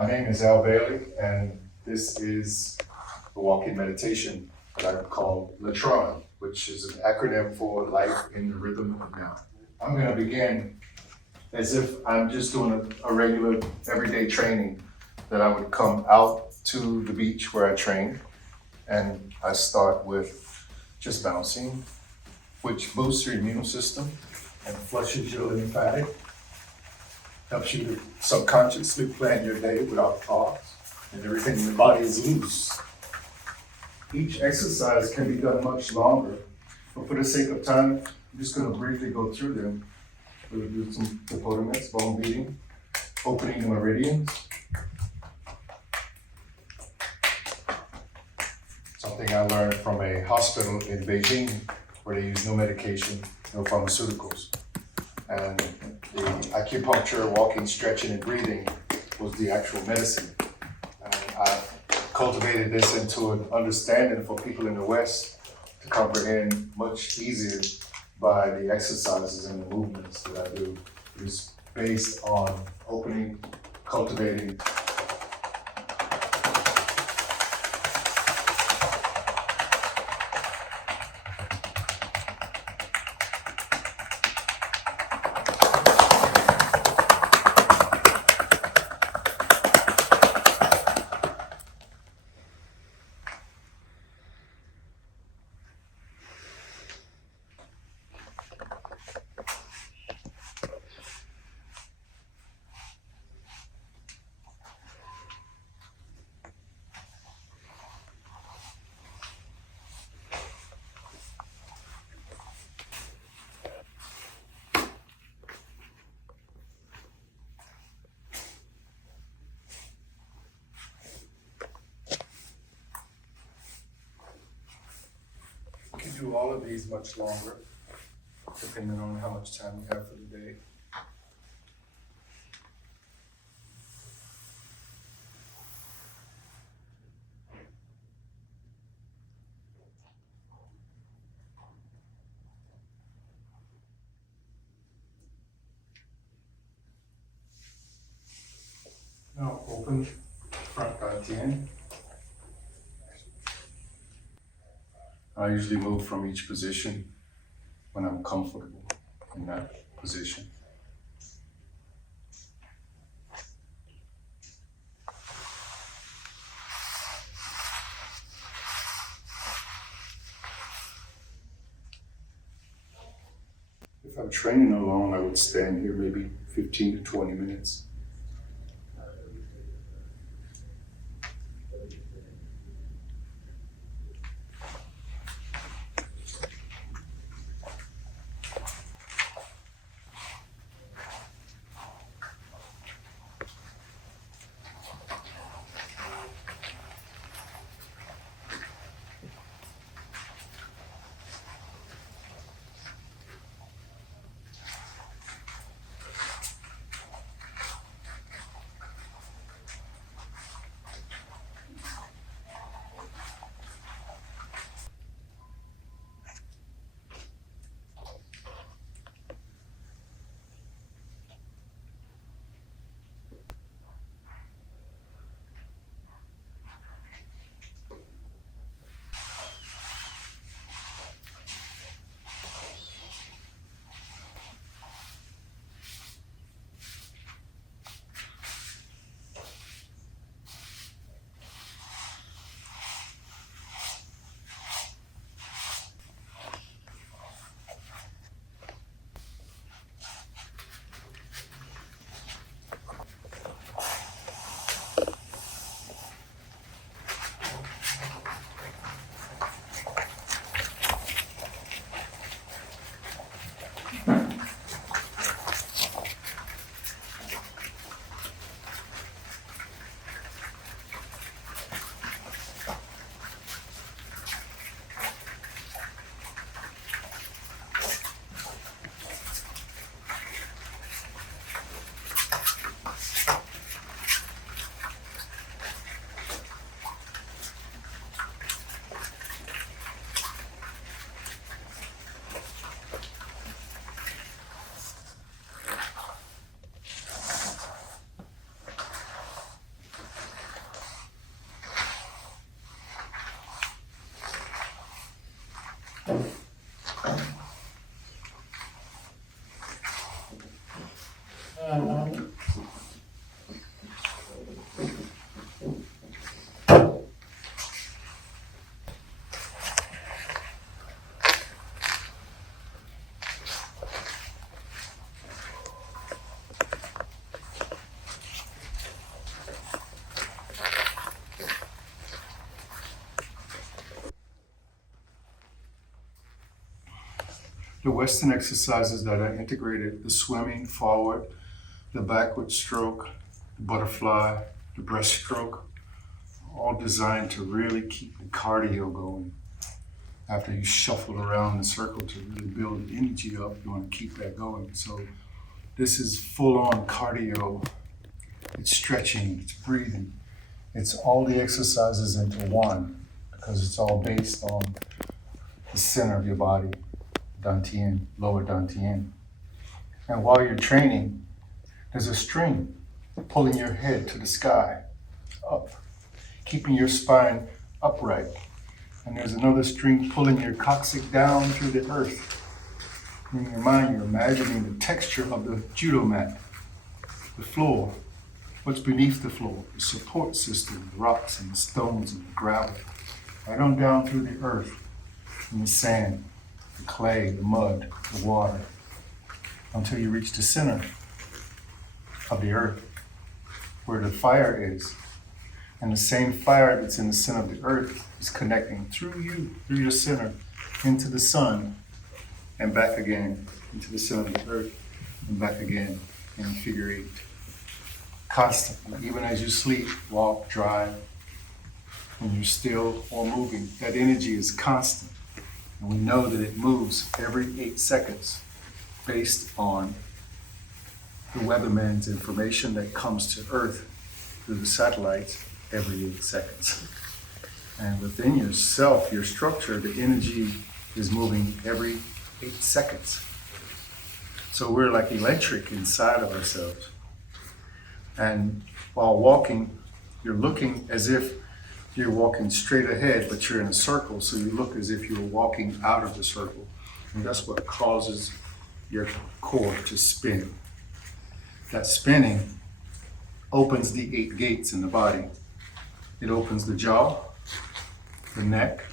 My name is Al Bailey, and this is a walking meditation that I call LATRON, which is an acronym for Life in the Rhythm of Now. I'm going to begin as if I'm just doing a regular everyday training, that I would come out to the beach where I train, and I start with just bouncing, which boosts your immune system and flushes your lymphatic, helps you to subconsciously plan your day without thoughts, and everything in the body is loose. Each exercise can be done much longer, but for the sake of time, I'm just going to briefly go through them. We'll do some hippopotamus, bone beating, opening the meridians. Something I learned from a hospital in Beijing where they use no medication, no pharmaceuticals. And the acupuncture, walking, stretching, and breathing was the actual medicine. And I cultivated this into an understanding for people in the West to comprehend much easier by the exercises and the movements that I do. It is based on opening, cultivating, You can do all of these much longer, depending on how much time you have for the day. Now open front dantian. I usually move from each position when I'm comfortable in that position. If I'm training alone, I would stand here maybe 15 to 20 minutes. The Western exercises that are integrated, the swimming forward, the backward stroke, the butterfly, the breaststroke, all designed to really keep the cardio going. After you shuffle around the circle to really build the energy up, you want to keep that going. So this is full-on cardio. It's stretching, it's breathing. It's all the exercises into one because it's all based on the center of your body, dantian, lower dantian. And while you're training, there's a string pulling your head to the sky, up, keeping your spine upright. And there's another string pulling your coccyx down through the earth. In your mind, you're imagining the texture of the judo mat, the floor, what's beneath the floor, the support system, the rocks and the stones and the gravel, right on down through the earth and the sand, the clay, the mud, the water, until you reach the center of the earth, where the fire is. And the same fire that's in the center of the earth is connecting through you, through your center, into the sun, and back again, into the center of the earth, and back again in figure eight. Constantly, even as you sleep, walk, drive, when you're still or moving, that energy is constant. And we know that it moves every 8 seconds based on the weatherman's information that comes to Earth through the satellites every 8 seconds. And within yourself, your structure, the energy is moving every 8 seconds. So we're like electric inside of ourselves. And while walking, you're looking as if you're walking straight ahead, but you're in a circle, so you look as if you're walking out of the circle. And that's what causes your core to spin. That spinning opens the 8 gates in the body. It opens the jaw, the neck,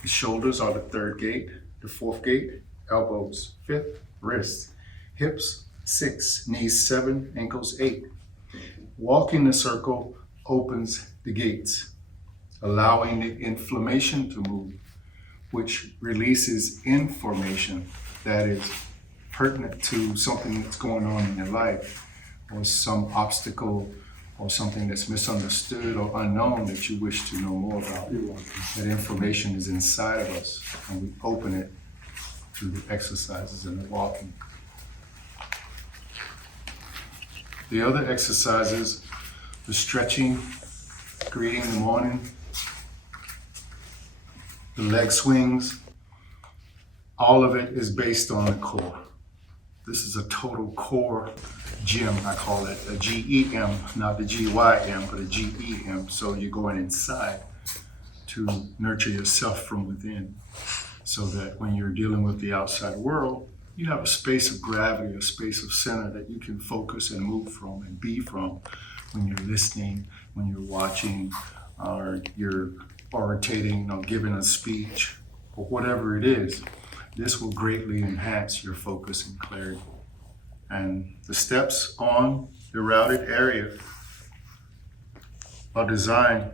the shoulders are the 3rd gate, the 4th gate, elbows 5th, wrists, hips 6, knees 7, ankles 8. Walking the circle opens the gates, allowing the inflammation to move, which releases information that is pertinent to something that's going on in your life, or some obstacle, or something that's misunderstood or unknown that you wish to know more about. That information is inside of us, and we open it through the exercises and the walking. The other exercises, the stretching, greeting in the morning, the leg swings, all of it is based on the core. This is a total core gym, I call it, a GEM, not the GYM, but a GEM. So you're going inside to nurture yourself from within, so that when you're dealing with the outside world, you have a space of gravity, a space of center that you can focus and move from and be from when you're listening, when you're watching, or you're orating or giving a speech, or whatever it is. This will greatly enhance your focus and clarity. And the steps on the routed area are designed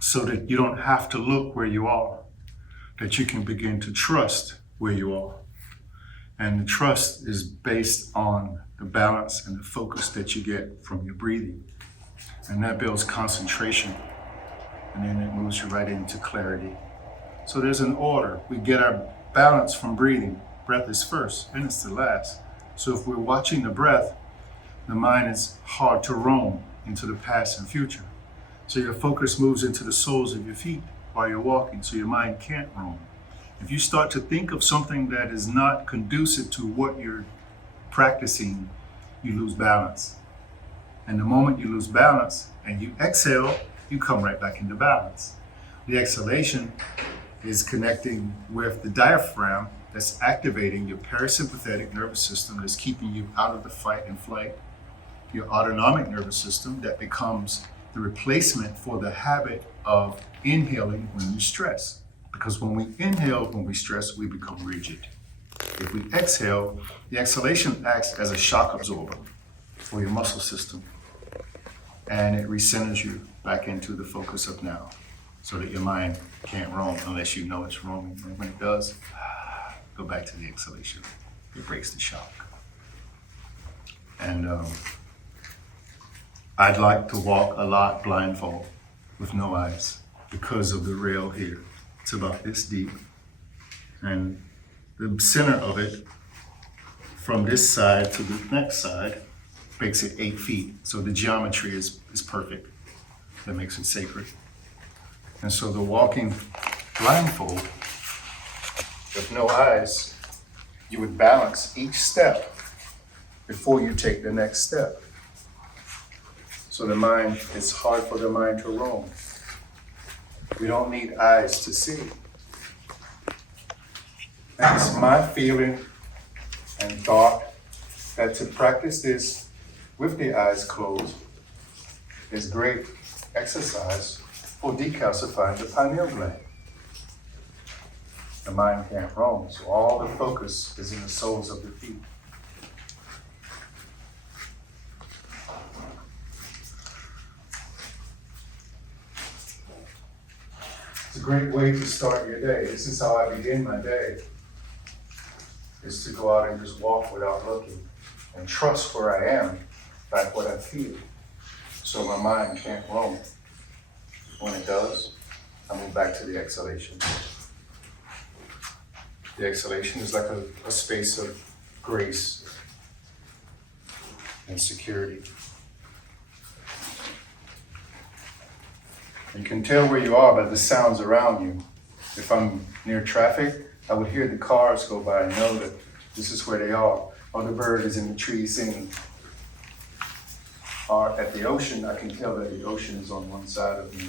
so that you don't have to look where you are, that you can begin to trust where you are. And the trust is based on the balance and the focus that you get from your breathing. And that builds concentration, and then it moves you right into clarity. So there's an order. We get our balance from breathing. Breath is first, and it's the last. So if we're watching the breath, the mind is hard to roam into the past and future. So your focus moves into the soles of your feet while you're walking, so your mind can't roam. If you start to think of something that is not conducive to what you're practicing, you lose balance. And the moment you lose balance and you exhale, you come right back into balance. The exhalation is connecting with the diaphragm that's activating your parasympathetic nervous system, that's keeping you out of the fight and flight, your autonomic nervous system that becomes the replacement for the habit of inhaling when you stress. Because when we inhale, when we stress, we become rigid. If we exhale, the exhalation acts as a shock absorber for your muscle system, and it recenters you back into the focus of now, so that your mind can't roam unless you know it's roaming. And when it does, go back to the exhalation. It breaks the shock. And I'd like to walk a lot blindfold with no eyes because of the rail here. It's about this deep. And the center of it, from this side to the next side, makes it 8 feet. So the geometry is perfect. That makes it sacred. And so the walking blindfold with no eyes, you would balance each step before you take the next step. So the mind, it's hard for the mind to roam. We don't need eyes to see. And it's my feeling and thought that to practice this with the eyes closed is great exercise for decalcifying the pineal gland. The mind can't roam, so all the focus is in the soles of the feet. It's a great way to start your day. This is how I begin my day, is to go out and just walk without looking and trust where I am, like what I feel, so my mind can't roam. When it does, I move back to the exhalation. The exhalation is like a space of grace and security. You can tell where you are by the sounds around you. If I'm near traffic, I would hear the cars go by and know that this is where they are. Or the bird is in the tree singing. Or at the ocean, I can tell that the ocean is on one side of me.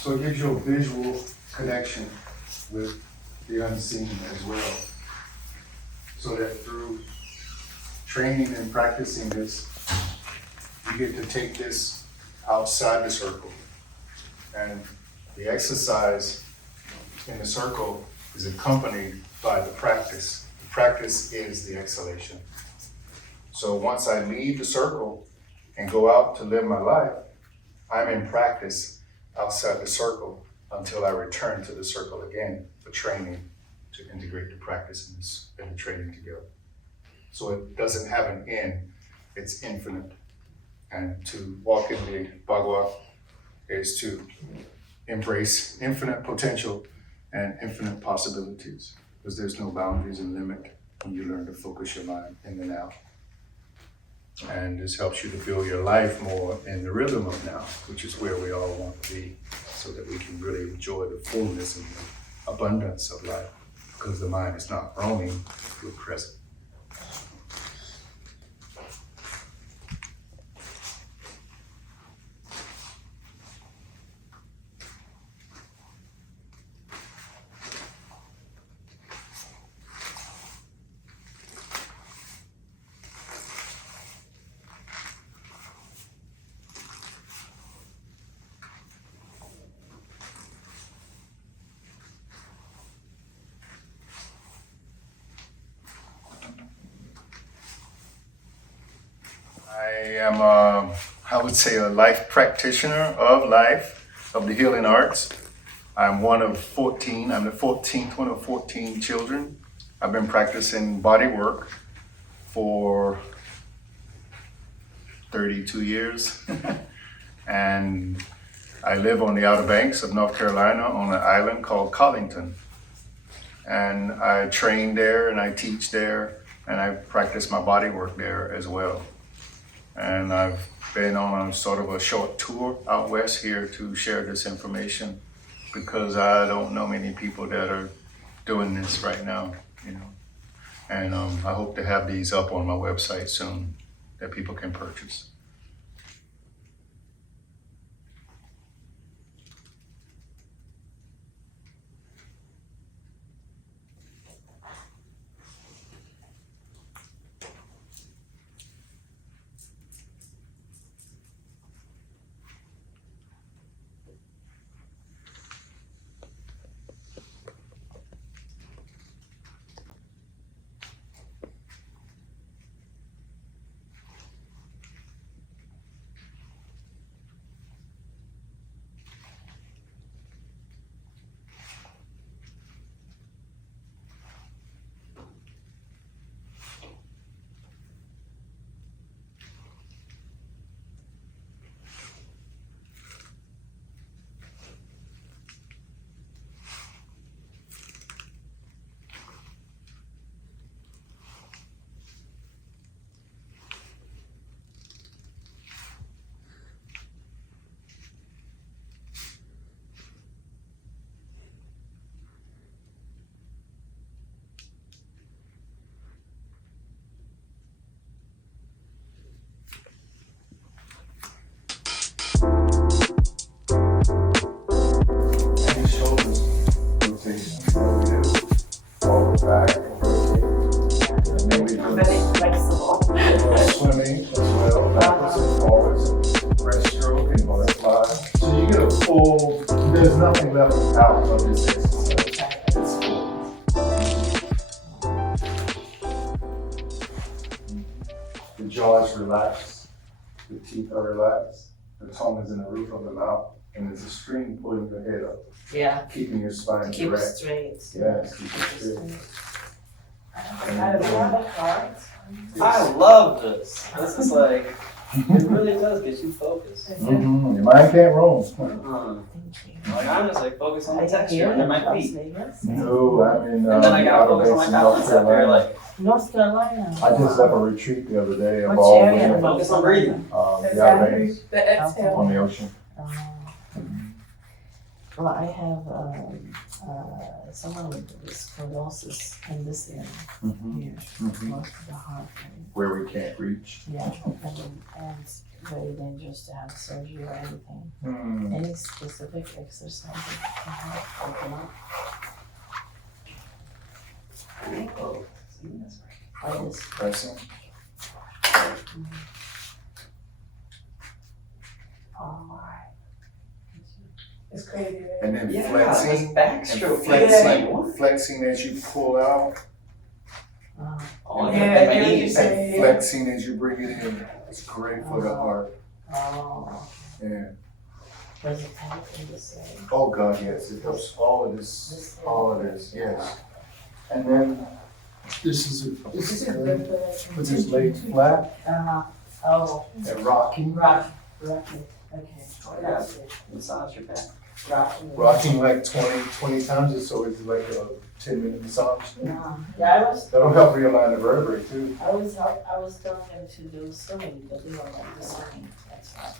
So it gives you a visual connection with the unseen as well. So that through training and practicing this, you get to take this outside the circle. And the exercise in the circle is accompanied by the practice. The practice is the exhalation. So once I leave the circle and go out to live my life, I'm in practice outside the circle until I return to the circle again for training to integrate the practice and the training together. So it doesn't have an end, it's infinite. And to walk in the Bagua is to embrace infinite potential and infinite possibilities, because there's no boundaries and limit when you learn to focus your mind in the now. And this helps you to build your life more in the rhythm of now, which is where we all want to be, so that we can really enjoy the fullness and the abundance of life, because the mind is not roaming, we're present. I am, I would say, a life practitioner of life, of the healing arts. I'm one of 14. I'm the 14th one of 14 children. I've been practicing body work for 32 years. And I live on the Outer Banks of North Carolina on an island called Collington. And I train there and I teach there and I practice my body work there as well. And I've been on a sort of a short tour out west here to share this information, because I don't know many people that are doing this right now, you know. And I hope to have these up on my website soon that people can purchase. the jaw is relaxed, the teeth are relaxed, the tongue is in the roof of the mouth, and there's a string pulling your head up, Yeah, keeping your spine to keep it direct. straight. Yes, keep it straight. I love this. This is like, it really does get you focused. Mm-hmm. Your mind can't roam. Thank you. Like I'm just like focused on the I texture here under in my Las feet. Vegas. No, I'm in And then I gotta Outer focus on my Banks, balance North up there, Carolina. like North Carolina. I just left a retreat the other day of Which all area? women, focus on breathing. the Outer Banks, The exhale. on the ocean. Well, I have someone with sclerosis in this area here, close to the heart. Where we can't reach. Yeah, and it's very dangerous to have surgery or anything. Hmm. Any specific exercise that can help open up? Oh, see, that's right. Like this. Pressing. Oh, It's crazy, right? And then Yeah, flexing. just backstroke. And flexing as you pull out, Oh, Yeah, yeah, I my get what you're knees. saying. and flexing as you bring it in. It's great for the heart. oh, Yeah. does it help in this area? Oh God, yes, it does all of this, all of this, yes. And then this is This is good for that. put his legs flat Oh, and rocking, rock, okay. Oh, yeah. Massage your back. rocking like 20 times or so is like a 10-minute massage. Yeah, That'll help realign the vertebrae too. I was telling him to do swimming, but we don't like the swimming, that's why.